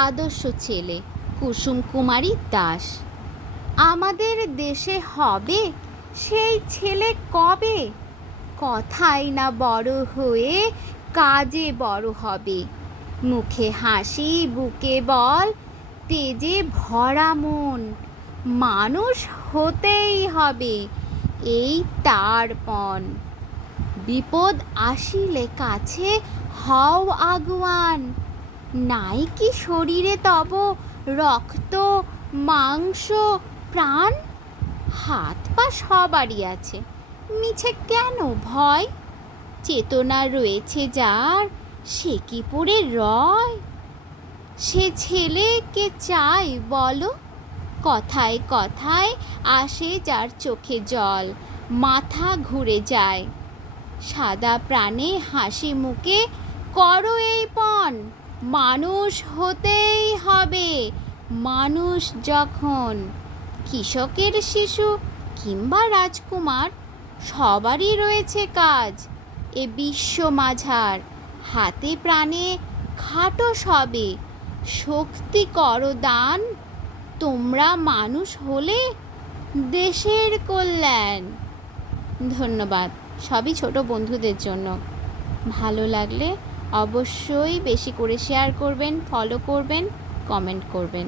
আদর্শ ছেলে কুসুম কুমারী দাস। আমাদের দেশে হবে সেই ছেলে কবে, কথাই না বড় হয়ে কাজে বড় হবে। মুখে হাসি বুকে বল, তেজে ভরা মন, মানুষ হতেই হবে এই তার পণ। বিপদ আসিলে কাছে হও আগুয়ান, নাই কি শরীরে তব রক্ত মাংস প্রাণ? হাত পা সবারই আছে, মিছে কেন ভয়? চেতনা রয়েছে যার, সে কি পড়ে রয়? সে ছেলে কে চাই বলো, কথায় কথায় আসে যার চোখে জল, মাথা ঘুরে যায়। সাদা প্রাণে হাসি মুখে করো এই পণ, মানুষ হতেই হবে মানুষ যখন। কৃষকের শিশু কিংবা রাজকুমার, সবারই রয়েছে কাজ এ বিশ্ব মাঝার। হাতে প্রাণে খাটো সবে, শক্তি করো দান, তোমরা মানুষ হলে দেশের কল্যাণ। ধন্যবাদ। সবই ছোট বন্ধুদের জন্য। ভালো লাগলে অবশ্যই বেশি করে শেয়ার করবেন, ফলো করবেন, কমেন্ট করবেন।